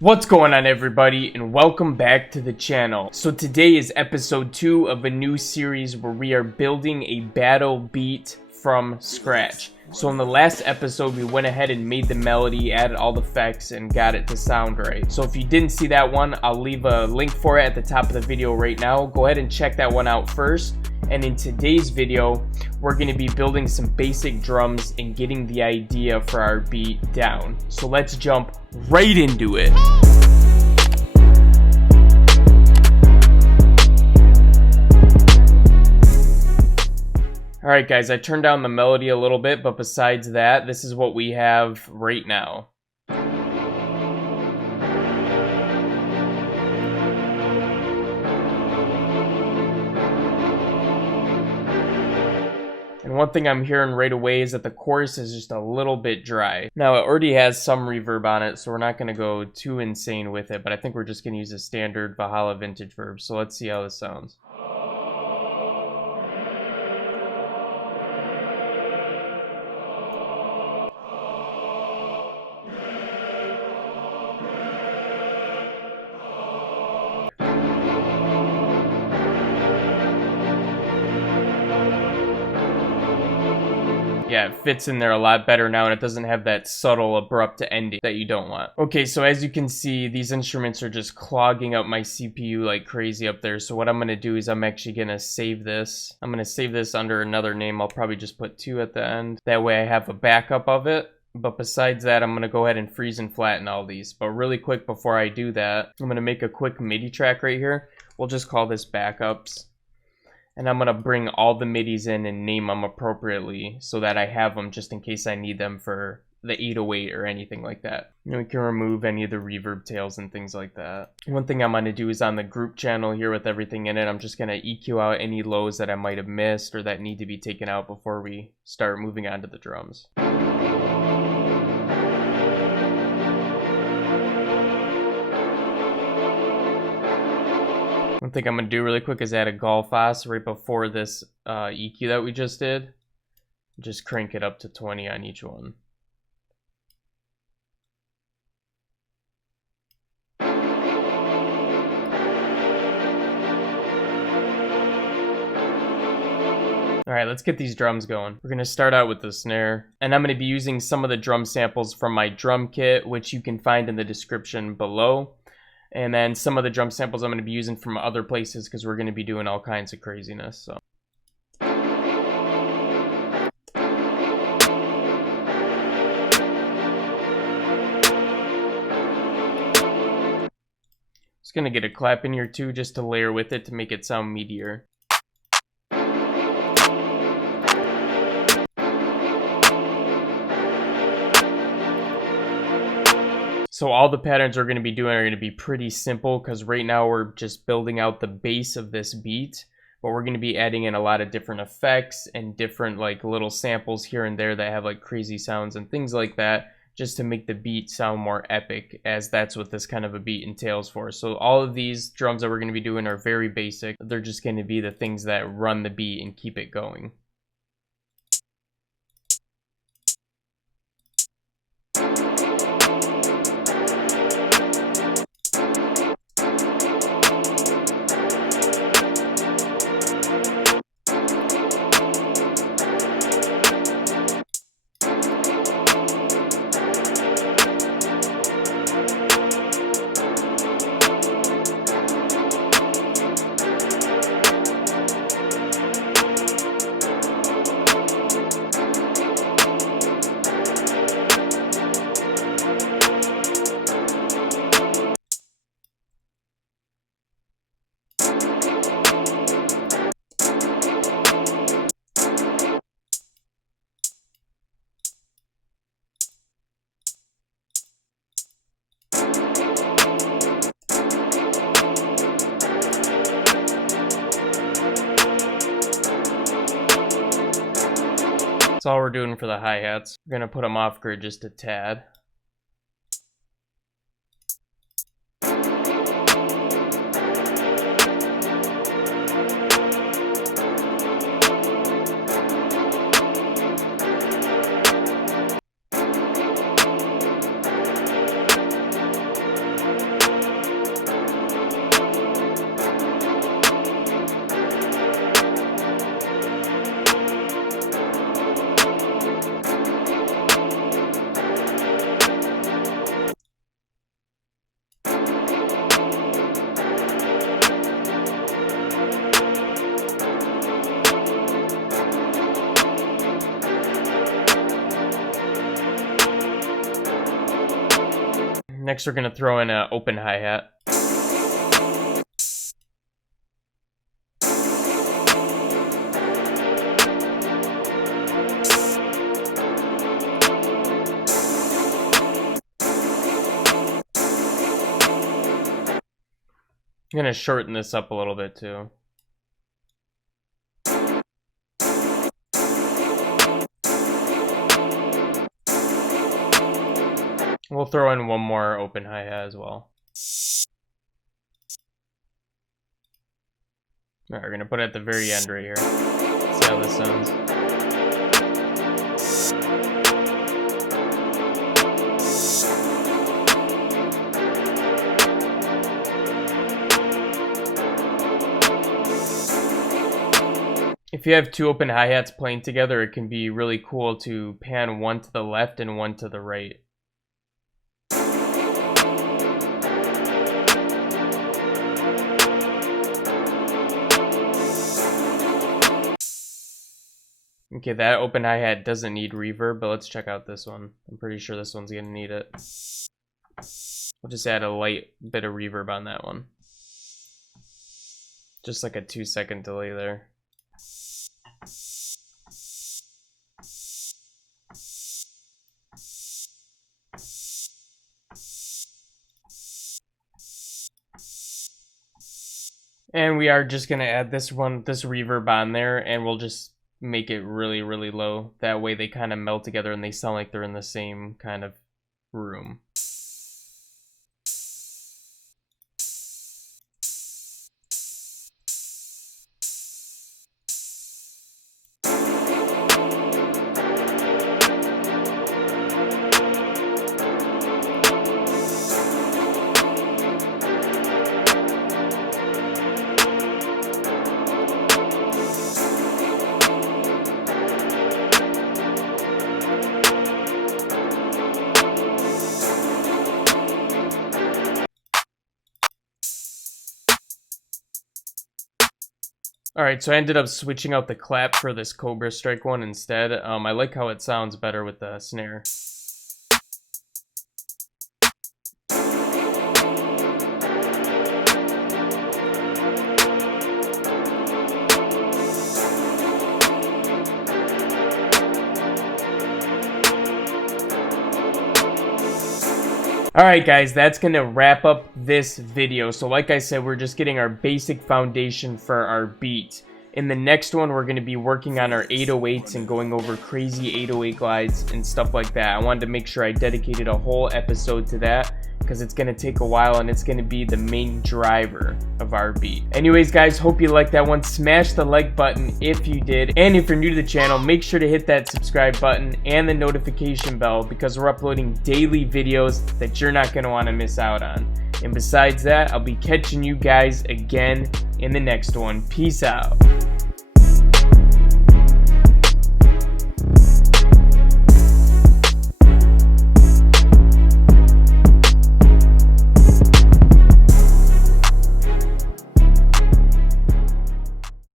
What's going on, everybody, and welcome back to the channel. So today is episode 2 of a new series where we are building a battle beat from scratch. So in the last episode we went ahead and made the melody, added all the effects, and got it to sound right. So if you didn't see that one, I'll leave a link for it at the top of the video right now. Go ahead and check that one out first. And in today's video, we're going to be building some basic drums and getting the idea for our beat down. So let's jump right into it. Alright guys, I turned down the melody a little bit, but besides that, this is what we have right now. And one thing I'm hearing right away is that the chorus is just a little bit dry. Now, it already has some reverb on it, so we're not going to go too insane with it, but I think we're just going to use a standard Valhalla vintage verb. So let's see how this sounds. Yeah, it fits in there a lot better now, and it doesn't have that subtle, abrupt ending that you don't want. Okay, so as you can see, these instruments are just clogging up my CPU like crazy up there. So what I'm going to do is I'm actually going to save this. I'm going to save this under another name. I'll probably just put 2 at the end. That way I have a backup of it. But besides that, I'm going to go ahead and freeze and flatten all these. But really quick before I do that, I'm going to make a quick MIDI track right here. We'll just call this backups. And I'm going to bring all the MIDIs in and name them appropriately so that I have them just in case I need them for the 808 or anything like that. And we can remove any of the reverb tails and things like that. One thing I'm going to do is on the group channel here with everything in it, I'm just going to EQ out any lows that I might have missed or that need to be taken out before we start moving on to the drums. One thing I'm going to do really quick is add a golf os right before this EQ that we just did. Just crank it up to 20 on each one. Alright, let's get these drums going. We're going to start out with the snare. And I'm going to be using some of the drum samples from my drum kit, which you can find in the description below. And then some of the drum samples I'm going to be using from other places because we're going to be doing all kinds of craziness. So. Just going to get a clap in here too just to layer with it to make it sound meatier. So all the patterns we're going to be doing are going to be pretty simple because right now we're just building out the base of this beat, but we're going to be adding in a lot of different effects and different like little samples here and there that have like crazy sounds and things like that just to make the beat sound more epic, as that's what this kind of a beat entails for. So all of these drums that we're going to be doing are very basic. They're just going to be the things that run the beat and keep it going. That's all we're doing for the hi-hats. We're gonna put them off grid just a tad. Next, we're gonna throw in an open hi-hat. I'm gonna shorten this up a little bit too. We'll throw in one more open hi-hat as well. Alright, we're gonna put it at the very end right here. See how this sounds. If you have two open hi-hats playing together, it can be really cool to pan one to the left and one to the right. Okay, that open hi-hat doesn't need reverb, but let's check out this one. I'm pretty sure this one's gonna need it. We'll just add a light bit of reverb on that one. Just like a 2-second delay there. And we are just gonna add this reverb on there, and we'll just make it really, really low. That way they kind of melt together and they sound like they're in the same kind of room. Alright, so I ended up switching out the clap for this Cobra Strike one instead. I like how it sounds better with the snare. Alright guys, that's gonna wrap up this video. So like I said, we're just getting our basic foundation for our beat. In the next one, we're gonna be working on our 808s and going over crazy 808 glides and stuff like that. I wanted to make sure I dedicated a whole episode to that because it's gonna take a while and it's gonna be the main driver of our beat. Anyways guys, hope you liked that one. Smash the like button if you did, and if you're new to the channel, make sure to hit that subscribe button and the notification bell because we're uploading daily videos that you're not gonna want to miss out on. And besides that, I'll be catching you guys again in the next one. Peace out.